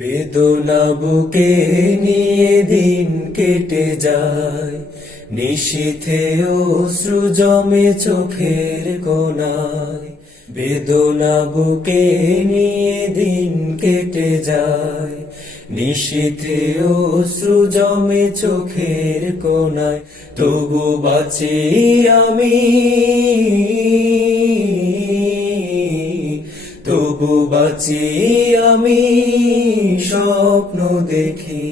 বেদনা বুকে নিয়ে দিন কেটে যায়, নিশীথে অশ্রু জমে চোখের কোণায়। বেদনা বুকে নিয়ে দিন কেটে যায়, নিশীথে অশ্রু জমে চোখের কোণায়। তবু বাঁচি আমি, তবু বাঁচি আমি, স্বপ্ন দেখি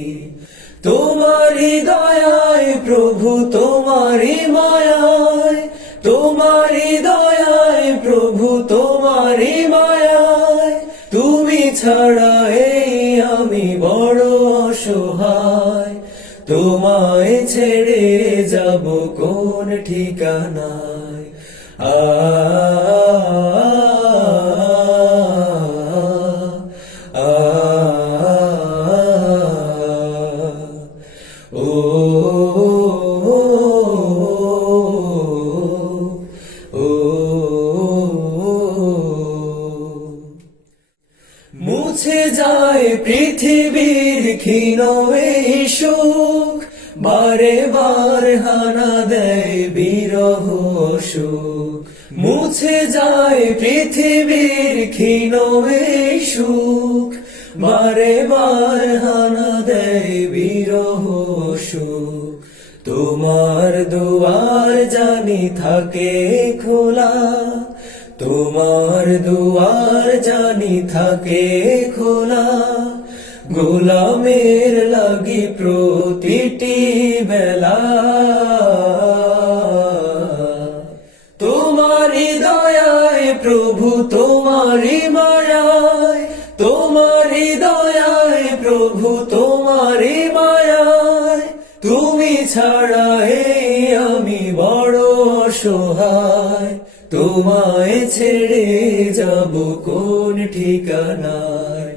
তোমারি দয়ায় প্রভু, তোমারি মায়ায়, তোমারি দয়ায় প্রভু, তোমারি মায়ায়। তুমি ছাড়া এই আমি বড় অসহায়, তোমায় ছেড়ে যাব কোন ঠিকানায়। ও মুছে যায় পৃথিবীর ক্ষীণ এই সুখ, বারে বার হানা দেয় বিরহ সুখ। মুছে যায় পৃথিবীর ক্ষীণ এই সুখ, বারে বার হানা দেয় বিরহ সুখ। তোমার দুয়ার জানি থাকে খোলা, তোমার দুয়ার জানি থাকে খোলা। গোলামের লাগি প্রতিটি বেলা, তোমারি দয়ায় প্রভু, তোমারি মায়ায়, তোমারি দয়ায় প্রভু, তোমারি মায়ায়। তুমি ছাড়া এই আমি বড় অসহায়, তোমায় ছেড়ে যাব কোন ঠিকানায়।